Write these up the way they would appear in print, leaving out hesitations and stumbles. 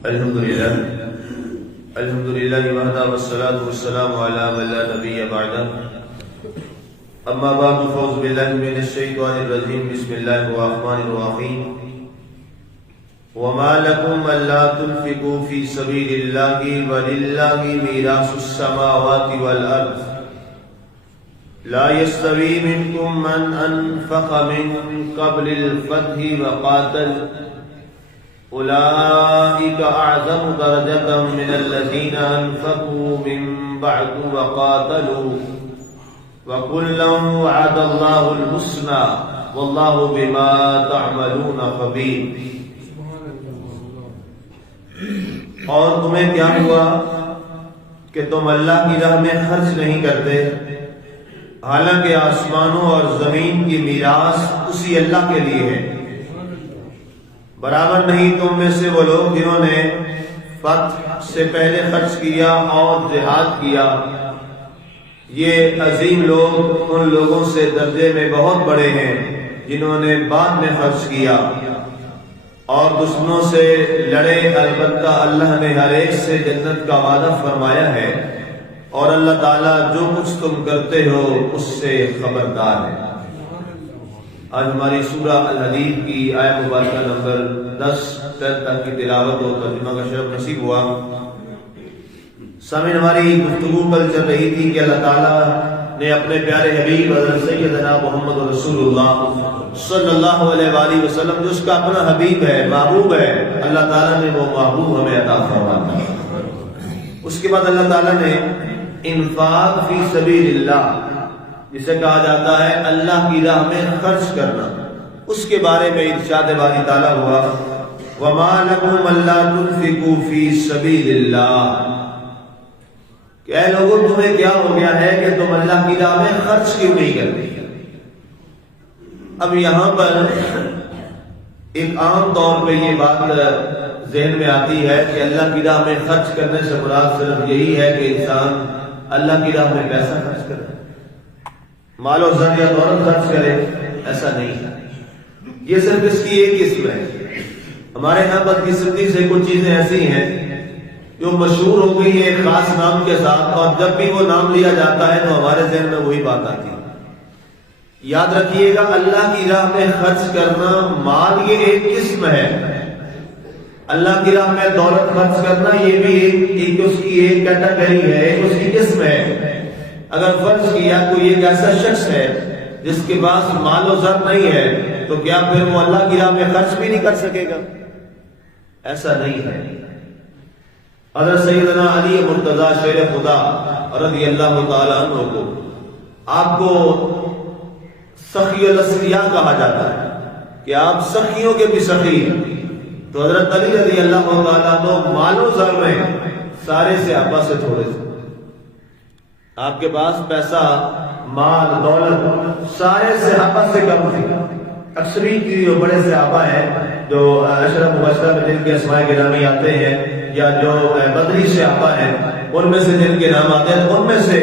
الحمدللہ وحدہ والصلاة والسلام علی من لا نبی بعدہ اما بعد فاعوذ باللہ من الشیطان الرجیم بسم اللہ الرحمن الرحیم وما لکم الا تنفقوا فی سبیل اللہ وللہ میراث السماوات والارض لا يستوي منكم من انفق من قبل الفتح وقاتل أولئك أعظم درجة من الذين أنفقوا من بعد وقاتلوا وكلا وعد الله الحسنى والله بما تعملون خبير۔ اور تمہیں کیا ہوا کہ تم اللہ کی راہ میں خرچ نہیں کرتے، حالانکہ آسمانوں اور زمین کی میراث اسی اللہ کے لیے ہے۔ برابر نہیں تم میں سے وہ لوگ جنہوں نے فتح سے پہلے خرچ کیا اور جہاد کیا، یہ عظیم لوگ ان لوگوں سے درجے میں بہت بڑے ہیں جنہوں نے بعد میں خرچ کیا اور دشمنوں سے لڑے۔ البتہ اللہ نے ہر ایک سے جنت کا وعدہ فرمایا ہے اور اللہ تعالیٰ جو کچھ تم کرتے ہو اس سے خبردار ہے۔ آج ہماری سورہ الحدید کی آیت مبارکہ نمبر 10 تک کی تلاوت و ترجمہ کا شرف نصیب ہوا۔ سامعین، ہماری گفتگو کل چل رہی تھی کہ اللہ تعالیٰ نے اپنے پیارے حبیب حضرت سیدنا محمد رسول اللہ صلی اللہ علیہ وآلہ وسلم جو اس کا اپنا حبیب ہے، محبوب ہے، اللہ تعالیٰ نے وہ محبوب ہمیں عطا فرمایا۔ اس کے بعد اللہ تعالیٰ نے انفاق فی سبیل اللہ، جسے کہا جاتا ہے اللہ کی راہ میں خرچ کرنا، اس کے بارے میں ارشاد باری تعالیٰ ہوا وَمَا لَكُمْ أَلَّا تُنْفِقُوا فِي سَبِيلِ اللَّهِ، کہ اے لوگوں تمہیں کیا ہو گیا ہے کہ تم اللہ کی راہ میں خرچ کیوں نہیں کرتے۔ اب یہاں پر ایک عام طور پہ یہ بات ذہن میں آتی ہے کہ اللہ کی راہ میں خرچ کرنے سے مراد صرف یہی ہے کہ انسان اللہ کی راہ میں پیسہ خرچ کرے، مال و زر یا دولت خرچ کرے، ایسا نہیں ہے۔ یہ صرف اس کی ایک قسم ہے۔ ہمارے یہاں بدقسمتی سے کچھ چیزیں ایسی ہیں جو مشہور ہو گئی ہے ایک خاص نام کے ساتھ، اور جب بھی وہ نام لیا جاتا ہے تو ہمارے ذہن میں وہی بات آتی ہے۔ یاد رکھیے گا، اللہ کی راہ میں خرچ کرنا، مال یہ ایک قسم ہے، اللہ کی راہ میں دولت خرچ کرنا یہ بھی ایک اس کی ایک کیٹیگری ہے، ایک اس کی قسم ہے۔ اگر فرض کیا کوئی ایک ایسا شخص ہے جس کے پاس مال و زر نہیں ہے تو کیا پھر وہ اللہ کی راہ میں خرچ بھی نہیں کر سکے گا؟ ایسا نہیں ہے۔ حضرت سیدنا علی مرتضیٰ شیر خدا رضی اللہ تعالیٰ عنہ کو آپ کو سخی الاسقیاء کہا جاتا ہے کہ آپ سخیوں کے بھی سخی ہیں۔ تو حضرت علی رضی اللہ تعالیٰ عنہ مال و زر میں سارے صحابہ سے تھوڑے سے، آپ کے پاس پیسہ، مال، دولت سارے صحابہ سے کم تھی۔ اکثریت کی جو بڑے صحابہ ہیں جو اشرف مبشرہ میں جن کے اسماء گرامی آتے ہیں، یا جو بدری صحابہ ہیں ان میں سے جن کے نام آتے ہیں، ان میں سے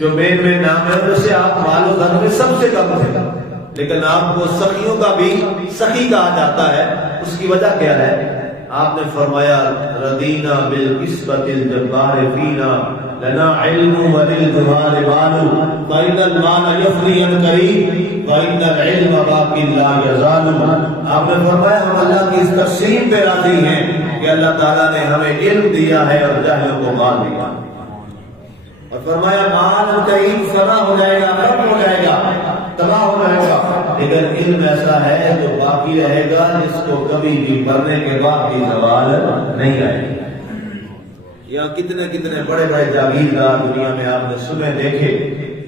جو مین نام ہے ان سے آپ مال و زر میں سب سے کم تھے، لیکن آپ کو سخیوں کا بھی سخی کہا جاتا ہے۔ اس کی وجہ کیا ہے؟ آپ نے فرمایا رضینا بالقسمۃ الجبار فینا لنا علم وللجہال بال فإن المال یفنی قریب وإن العلم باق لا یزال۔ آپ نے فرمایا ہم اللہ کی اس تقسیم پہ راضی ہیں کہ اللہ تعالیٰ نے ہمیں علم دیا ہے اور جاہلوں کو مال دیا، اور فرمایا مال قریب فنا ہو جائے گا، ختم ہو جائے گا، تباہ ہو جائے گا، لیکن علم ایسا ہے جو باقی رہے گا، جس کو کبھی بھی مرنے کے بعد بھی زوال نہیں آئے گا۔ یہاں کتنے کتنے بڑے بڑے جاگیردار دنیا میں آپ نے سنے دیکھے،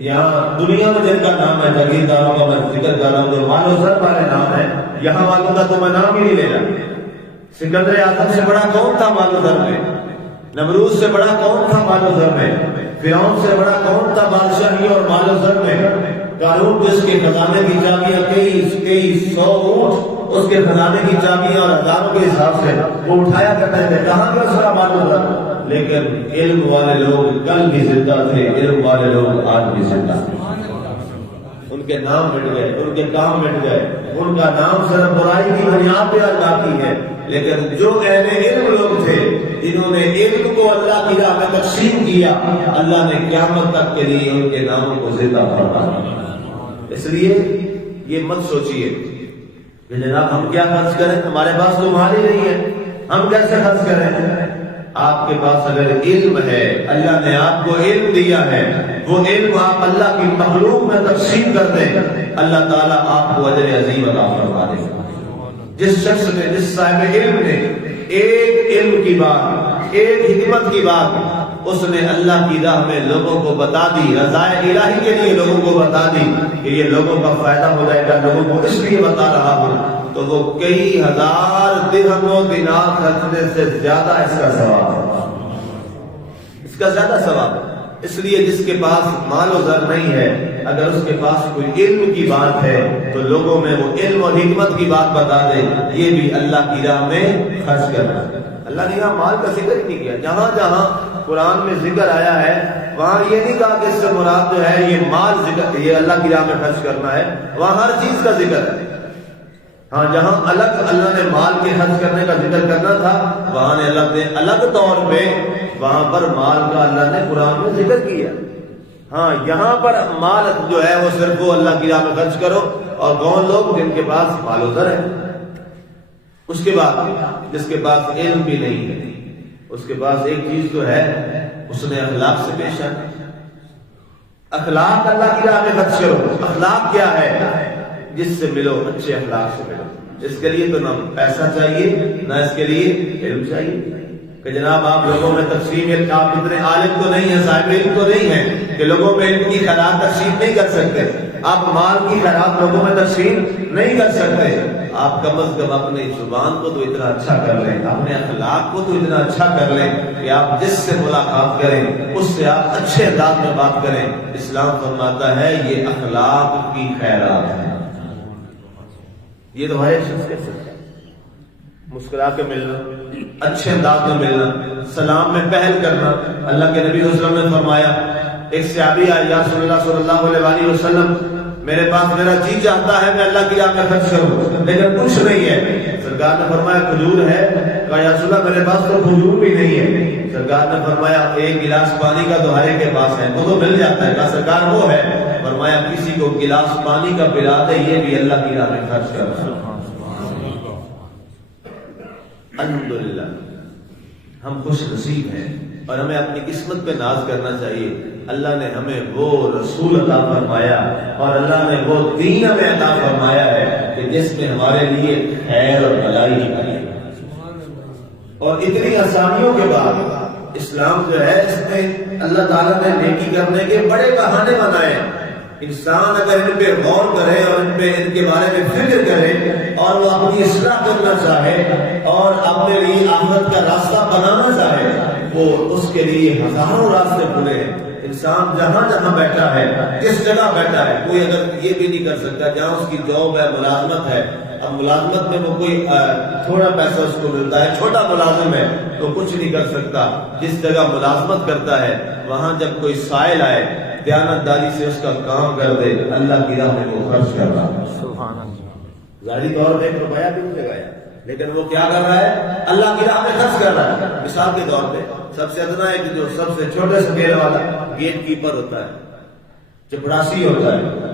یہاں دنیا میں جن کا نام ہے جاگیرداروں کا میں ذکر کر رہا ہوں جو مال و زر والے نام ہے، یہاں والوں کا تو میں نام ہی نہیں لے رہا۔ سکندر اعظم سے بڑا کون تھا مال و زر میں؟ نمرود سے بڑا کون تھا مال و زر میں؟ فرعون سے بڑا کون تھا بادشاہی اور مال و زر میں؟ قارون جس کے خزانے کی چابیاں کئی سو اونٹ، اس کے خزانے کی چابیاں اور ہزاروں کے حساب سے وہ اٹھایا کرتے تھے، کہاں گیا اس کا مال و زر؟ لیکن علم والے لوگ کل بھی زندہ تھے، علم والے لوگ آج بھی زندہ ہیں۔ ان کے نام مٹ گئے، ان کے کام مٹ گئے، ان کا نام صرف برائی کی بنیاد پہ آج باقی ہے، لیکن جو اہل علم لوگ تھے جنہوں نے علم کو اللہ کی راہ میں تقسیم کیا، اللہ نے قیامت تک کے لیے ان کے ناموں کو زندہ فرمایا۔ اس لیے یہ مت سوچئے کہ جناب ہم کیا خرچ کریں، ہمارے پاس تو مال ہی نہیں ہے، ہم کیسے خرچ کریں؟ آپ کے پاس اگر علم ہے، اللہ نے آپ کو علم دیا ہے، وہ علم آپ اللہ کی مخلوق میں تقسیم کر دیں، اللہ تعالیٰ آپ کو اجر عظیم عطا فرما دے گا۔ جس شخص نے، جس صاحب علم نے ایک علم کی بات، ایک حکمت کی بات اس نے اللہ کی راہ میں لوگوں کو بتا دی، رضائے الہی کے لیے لوگوں کو بتا دی کہ یہ لوگوں کا فائدہ ہو جائے گا، لوگوں کو اس لیے بتا رہا ہوں، تو وہ کئی ہزار درہم و دینار خرچنے سے زیادہ اس کا ثواب ہے، اس کا زیادہ ثواب ہے۔ اس لیے جس کے پاس مال و زر نہیں ہے، اگر اس کے پاس کوئی علم کی بات ہے تو لوگوں میں وہ علم اور حکمت کی بات بتا دے، یہ بھی اللہ کی راہ میں خرچ کرنا۔ اللہ نے یہاں مال کا ذکر ہی نہیں کیا، جہاں جہاں قرآن میں ذکر آیا ہے وہاں یہ نہیں کہا کہ اس سے مراد جو ہے یہ مال ذکر، یہ اللہ کی راہ میں خرچ کرنا ہے، وہاں ہر چیز کا ذکر ہے۔ ہاں جہاں الگ اللہ نے مال کے خرچ کرنے کا ذکر کرنا تھا، وہاں نے اللہ نے الگ طور پہ وہاں پر مال کا اللہ نے قرآن میں ذکر کیا۔ ہاں یہاں پر مال جو ہے وہ صرف وہ اللہ کی راہ میں خرچ کرو، اور کون لوگ جن کے پاس مال و زر ہے۔ اس کے بعد جس کے پاس علم بھی نہیں ہے، اس کے پاس ایک چیز تو ہے، اس نے اخلاق سے پیش آنا۔ اخلاق اللہ کی راہ میں خرچ کرو۔ اخلاق کیا ہے؟ جس سے ملو اچھے اخلاق سے ملو۔ اس کے لیے تو نہ پیسہ چاہیے، نہ اس کے لیے علم چاہیے کہ جناب آپ لوگوں میں تقسیم، آپ اتنے عالم تو نہیں ہیں، صاحب علم تو نہیں ہیں کہ لوگوں میں علم کی خیرات تقسیم نہیں کر سکتے، آپ مال کی خیرات لوگوں میں تقسیم نہیں کر سکتے۔ آپ کم از کم اپنی زبان کو تو اتنا اچھا کر لیں، اپنے اخلاق کو تو اتنا اچھا کر لیں کہ آپ جس سے ملاقات کریں اس سے آپ اچھے انداز میں بات کریں۔ اسلام فرماتا ہے یہ اخلاق کی خیرات ہے۔ یہ تو ہر ایک شخص کہہ سکتا ہے، مسکرا کے ملنا، اچھے انداز میں ملنا، سلام میں پہل کرنا۔ اللہ کے نبی صلی اللہ علیہ وسلم نے فرمایا، ایک صحابی آیا، یا رسول اللہ صلی اللہ علیہ وسلم میرے پاس میرا جی چاہتا ہے میں اللہ کی راہ میں خرچ کروں لیکن کچھ نہیں ہے۔ سرکار نے فرمایا کھجور ہے؟ کہا یا رسول اللہ میرے پاس تو کھجور بھی نہیں ہے۔ سرکار نے فرمایا ایک گلاس پانی کا تو ہر ایک کے پاس ہے، وہ تو مل جاتا ہے۔ کہا سرکار وہ ہے؟ فرمایا کسی کو گلاس پانی کا پلا دے، یہ بھی اللہ کی راہ میں خرچ کر رہا ہے۔ الحمدللہ ہم خوش نصیب ہیں اور ہمیں اپنی قسمت پہ ناز کرنا چاہیے۔ اللہ نے ہمیں وہ رسول عطا فرمایا اور اللہ نے وہ دین ہمیں عطا فرمایا ہے کہ جس میں ہمارے لیے خیر اور بھلائی ہے۔ اور اتنی آسانیوں کے بعد اسلام جو ہے اس میں اللہ تعالیٰ نے نیکی کرنے کے بڑے بہانے بنائے۔ انسان اگر ان پہ غور کرے اور ان کے بارے میں فکر کرے اور وہ اپنی اصلاح کرنا چاہے اور اپنے لیے آخرت کا راستہ بنانا چاہے، وہ اس کے لیے ہزاروں راستے کھلے ہیں۔ انسان جہاں جہاں بیٹھا ہے، جس جگہ بیٹھا ہے، کوئی اگر یہ بھی نہیں کر سکتا جہاں اس کی جاب ہے، ملازمت ہے، اب ملازمت میں وہ کوئی تھوڑا پیسہ اس کو ملتا ہے، چھوٹا ملازم ہے تو کچھ نہیں کر سکتا، جس جگہ ملازمت کرتا ہے وہاں جب کوئی سائل آئے دیانتداری سے اس کا کام کر دے، اللہ کی راہ میں وہ خرچ کر رہا ہے۔ ظاہری طور پہ 1 روپیہ بھی نہیں لگایا لیکن وہ کیا کر رہا ہے؟ اللہ کی راہ میں خرچ کر رہا ہے۔ مثال کے طور پہ سب سے ادنا ایک جو سب سے چھوٹے سکیل والا گیٹ کیپر ہوتا ہے، چپڑاسی ہوتا ہے،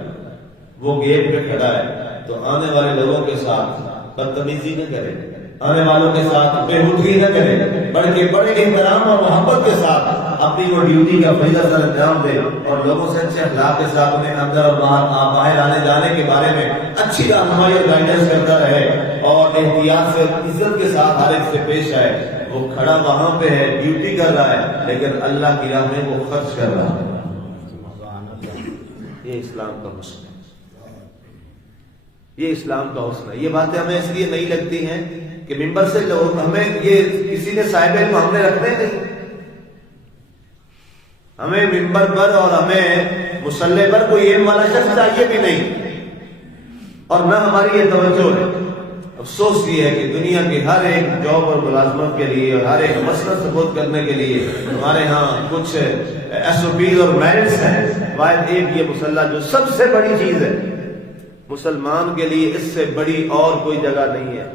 وہ گیٹ پہ کھڑا ہے تو آنے والے لوگوں کے ساتھ بدتمیزی نہ کرے، آنے والوں کے ساتھ بے رخی نہ کرے، بلکہ بڑے احترام اور محبت کے ساتھ اپنی وہ ڈیوٹی کا فریضہ سر انجام دے اور لوگوں سے اچھے اخلاق کے ساتھ انہیں اندر اور باہر آنے جانے کے بارے میں اچھی رہنمائی اور گائیڈنس کرتا رہے اور احتیاط سے عزت کے ساتھ ہر ایک سے پیش آئے۔ وہ کھڑا وہاں پہ ہے، ڈیوٹی کر رہا ہے لیکن اللہ کی راہ میں وہ خرچ کر رہا ہے۔ یہ اسلام کا حسن ہے، یہ اسلام کا حسن ہے۔ یہ باتیں ہمیں اس لیے نہیں لگتی ہیں کہ ممبر سے لوگ ہمیں یہ کسی نے صاحب علم ہم نے رکھنے نہیں، ہمیں ممبر پر اور ہمیں مصلی پر کوئی علم والا شخص چاہیے بھی نہیں اور نہ ہماری یہ توجہ ہے۔ افسوس یہ ہے کہ دنیا کی ہر ایک جاب اور ملازمت کے لیے اور ہر ایک مسئلہ ثبوت کرنے کے لیے ہمارے ہاں کچھ SOPs اور میرٹس ہیں، واحد ایک یہ مصلی جو سب سے بڑی چیز ہے مسلمان کے لیے، اس سے بڑی اور کوئی جگہ نہیں ہے۔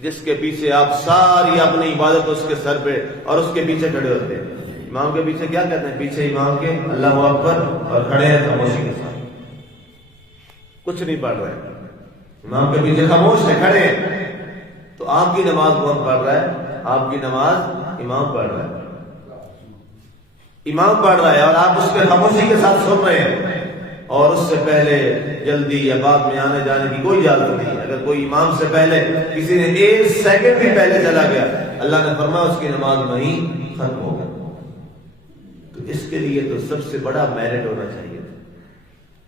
جس کے پیچھے آپ ساری اپنی عبادت اس کے سر پہ اور اس کے پیچھے کھڑے ہوتے ہیں. امام کے پیچھے کیا کہتے ہیں؟ پیچھے امام کے اللہ اکبر اور کھڑے ہیں خاموشی کے ساتھ, کچھ نہیں پڑھ رہے. امام کے پیچھے خاموش ہے, کھڑے ہیں. تو آپ کی نماز کون پڑھ رہا ہے؟ آپ کی نماز امام پڑھ رہا ہے. امام پڑھ رہا ہے اور آپ اس کے خاموشی کے ساتھ سن رہے ہیں, اور اس سے پہلے جلدی یا بعد میں آنے جانے کی کوئی اجازت نہیں. اگر کوئی امام سے پہلے کسی نے 1 سیکنڈ بھی پہلے چلا گیا, اللہ نے فرمایا اس کی نماز وہیں ختم ہو گئی. تو اس کے لیے تو سب سے بڑا میرٹ ہونا چاہیے تھا,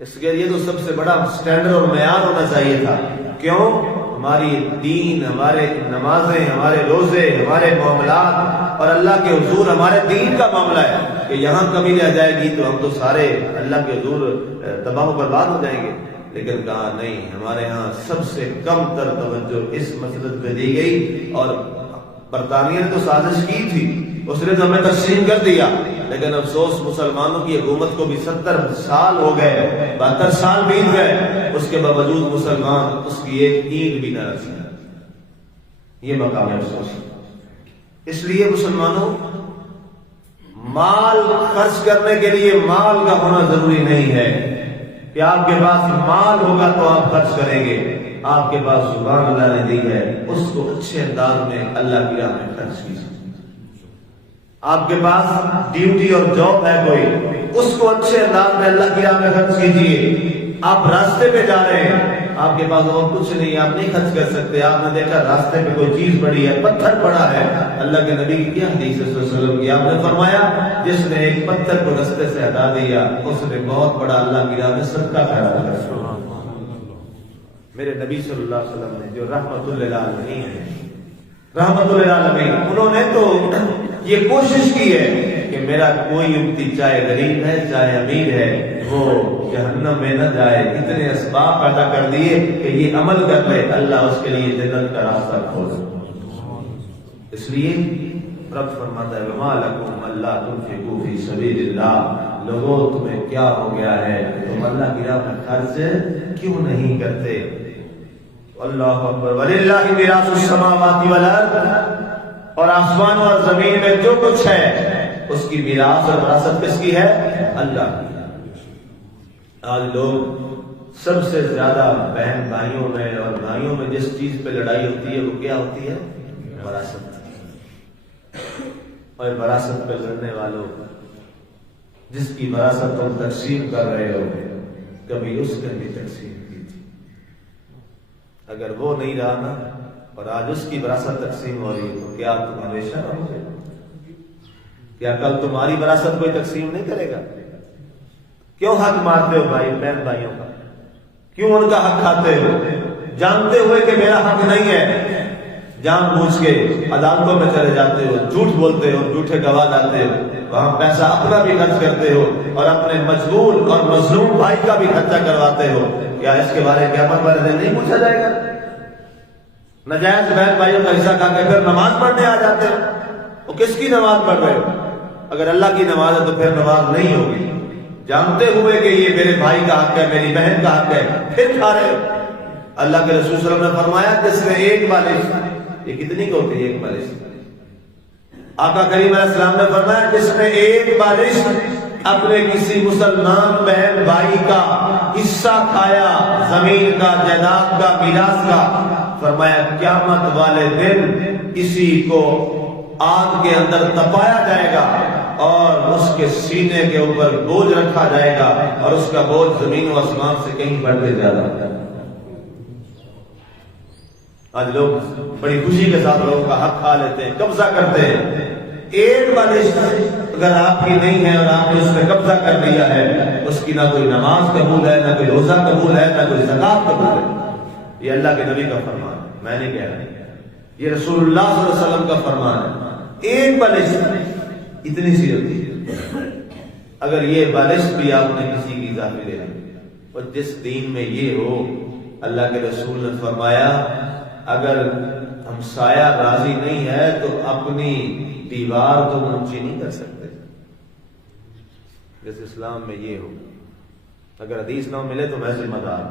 اس کے لیے تو سب سے بڑا سٹینڈرڈ اور معیار ہونا چاہیے تھا. کیوں؟ ہماری دین, ہمارے نمازیں, ہمارے روزے, ہمارے معاملات اور اللہ کے حضور ہمارے دین کا معاملہ ہے کہ یہاں کمی رہ جائے گی تو ہم تو سارے اللہ کے حضور تباہ و برباد ہو جائیں گے. لیکن کہا نہیں, ہمارے ہاں سب سے کم تر توجہ اس مسلط پہ دی گئی. اور برطانیہ نے تو سازش کی تھی, اس نے تو ہمیں تقسیم کر دیا, لیکن افسوس مسلمانوں کی حکومت کو بھی 70 سال ہو گئے, 72 سال بیت گئے, اس کے باوجود مسلمان اس کی ایک اینٹ بھی نہ رکھ سکے. یہ مقام افسوس. اس لیے مسلمانوں, مال خرچ کرنے کے لیے مال کا ہونا ضروری نہیں ہے کہ آپ کے پاس مال ہوگا تو آپ خرچ کریں گے. آپ کے پاس زبان اللہ نے دی ہے, اس کو اچھے انداز میں اللہ کی راہ میں خرچ کیجیے. آپ کے پاس ڈیوٹی اور جاب ہے کوئی, اس کو اچھے انداز میں اللہ کی راہ میں خرچ کیجیے. آپ راستے پہ جا رہے ہیں, آپ کے پاس اور کچھ نہیں, آپ نہیں خرچ کر سکتے. آپ نے دیکھا راستے پہ کوئی چیز پڑی ہے, پتھر پڑا ہے. اللہ کے نبی کی کیا حدیث ہے صلی اللہ علیہ وسلم کی, آپ نے فرمایا جس نے ایک پتھر کو راستے سے ہٹا دیا اس نے بہت بڑا اللہ کی راہ میں صدقہ کیا. میرے نبی صلی اللہ علیہ وسلم نے جو رحمت للعالمین ہے, رحمت للعالمین, انہوں نے تو یہ کوشش کی ہے کہ میرا کوئی امتی چاہے غریب ہے چاہے امیر ہے وہ جہنم میں نہ جائے. اتنے اسباب پیدا کر دیے کہ یہ عمل کر لے, اللہ اس کے لیے جنت کا راستہ کھول دے. اس لیے رب فرماتا ہے وما لکم الا تنفقوا فی سبیل اللہ, لوگوں تمہیں کیا ہو گیا ہے, تم اللہ کی راہ میں خرچ کیوں نہیں کرتے. اللہ اکبر. وللہ میراث السماوات والارض, اور آسمان اور زمین میں جو کچھ ہے اس کی میراث اور وراثت کس کی ہے؟ اللہ کی. آج لوگ سب سے زیادہ بہن بھائیوں میں اور بھائیوں میں جس چیز پہ لڑائی ہوتی ہے وہ کیا ہوتی ہے؟ وراثت. اور وراثت پہ لڑنے والوں, جس کی وراثت تم تقسیم کر رہے ہو, کبھی اس نے بھی تقسیم کی تھی. اگر وہ نہیں رہا نا اور آج اس کی وراثت تقسیم ہو رہی ہے تو کیا تم ہمیشہ رہو گے؟ کیا کل تمہاری وراثت کوئی تقسیم نہیں کرے گا؟ کیوں حق مارتے ہو بھائی بہن بھائیوں کا؟ کیوں ان کا حق کھاتے ہو جانتے ہوئے کہ میرا حق نہیں ہے؟ جان بوجھ کے عدالتوں میں چلے جاتے ہو, جھوٹ بولتے ہو, جھوٹے گواہ لاتے ہو, وہاں پیسہ اپنا بھی خرچ کرتے ہو اور اپنے مجبور اور مظلوم بھائی کا بھی خرچہ کرواتے ہو. کیا اس کے بارے میں قیامت والے دن نہیں پوچھا جائے گا؟ نجائز بہن بھائیوں کا حصہ کھا کے پھر نماز پڑھنے آ جاتے ہو. وہ کس کی نماز پڑھ رہے ہو؟ اگر اللہ کی نماز ہے تو پھر نماز نہیں ہوگی. جانتے ہوئے کہ یہ میرے بھائی کا حق ہے, میری بہن کا حق ہے, پھر کھا رہے ہو. اللہ کے رسول صلی اللہ علیہ وسلم نے فرمایا جس نے ایک بالش, یہ کتنی کو ہوتی ہے ایک بالش؟ آقا کریم علیہ السلام نے فرمایا جس نے ایک بالش اپنے کسی مسلمان بہن بھائی کا حصہ کھایا, زمین کا, جائیداد کا, میراث کا, فرمایا قیامت والے دن کسی کو آگ کے اندر تپایا جائے گا اور اس کے سینے کے اوپر بوجھ رکھا جائے گا اور اس کا بوجھ زمین و آسمان سے کہیں بڑھتے زیادہ. آج لوگ بڑی خوشی کے ساتھ لوگوں کا حق کھا لیتے ہیں, قبضہ کرتے ہیں. ایک بالش اگر آپ کی نہیں ہے اور آپ نے اس پہ قبضہ کر لیا ہے, اس کی نہ کوئی نماز قبول ہے, نہ کوئی روزہ قبول ہے, نہ کوئی زکات قبول ہے. یہ اللہ کے نبی کا فرمان ہے, میں نہیں کہہ رہا, یہ رسول اللہ صلی اللہ علیہ وسلم کا فرمان ہے. ایک بالش اتنی سی ہوتی ہے. اگر یہ بالش بھی آپ نے کسی کی اضافی دے دی, اور جس دین میں یہ ہو, اللہ کے رسول نے فرمایا اگر ہمسایہ راضی نہیں ہے تو اپنی دیوار تو اونچی نہیں کر سکتے. جیسے اسلام میں یہ ہو, اگر حدیث نہ ملے تو میں ذمہ دار.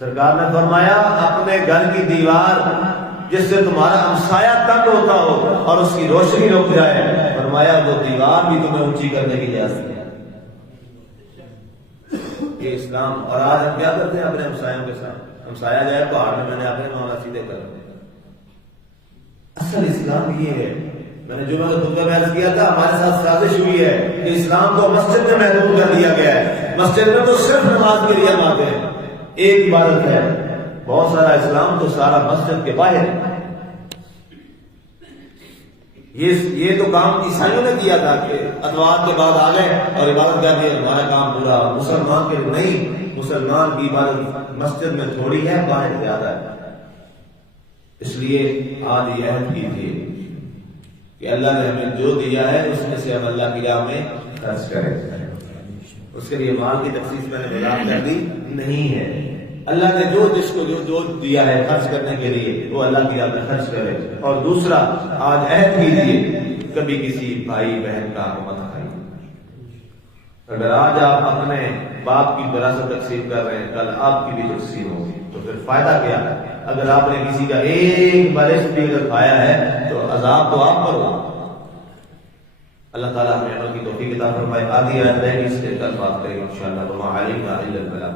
سرکار نے فرمایا اپنے گھر کی دیوار جس سے تمہارا ہمسایہ تنگ ہوتا ہو اور اس کی روشنی رک جائے، فرمایا وہ دیوار بھی تمہیں اونچی کرنے کی اجازت ہے۔ یہ اسلام۔ اور آج ہم کیا کرتے ہیں اپنے ہمسایوں کے ساتھ؟ ہمسایہ گئے پہاڑ میں، میں نے اپنے معاملہ سیدھے کر دیا۔ اصل اسلام یہ ہے، میں نے جمعہ کے خطبے میں عرض کیا تھا، ہمارے ساتھ سازش ہوئی ہے کہ اسلام کو مسجد میں محدود کر دیا گیا ہے۔ مسجد میں تو صرف نماز کے لیے ہم آتے ہیں، ایک عبادت ہے، بہت سارا اسلام تو سارا مسجد کے باہر ہے۔ یہ تو کام عیسائیوں نے کیا تھا کہ اتوار کے بعد آ گئے اور عبادت کر دی، ہمارا کام پورا۔ مسلمان کے نہیں، مسلمان کی عبادت مسجد میں تھوڑی ہے، باہر زیادہ ہے۔ اس لیے آج یہ عہد کیجیے کہ اللہ نے ہمیں جو دیا ہے اس میں سے ہم اللہ کی راہ میں خرچ کریں۔ اس کے لیے مال کی تخصیص میں نے بیان کر دی نہیں ہے۔ اللہ نے جس کو جو دیا ہے خرچ کرنے کے لیے وہ اللہ کی راہ میں خرچ کرے۔ اور دوسرا، آج عہد کیجیے کبھی کسی بھائی بہن کا حق مت کھائیے۔ اگر آج آپ اپنے باپ کی وراثت تقسیم کر رہے ہیں، کل آپ کی بھی تقسیم ہوگی، تو پھر فائدہ کیا ہے؟ اگر آپ نے کسی کا ایک بالش بھی اگر کھایا ہے تو عذاب تو آپ پر ہوگا۔ اللہ تعالیٰ ہمیں عمل کی توفیق عطا فرمائے۔ آدھی آیت رہ گئی، اس کے کل بات کریں گے انشاءاللہ۔ وما علینا الا البلاغ۔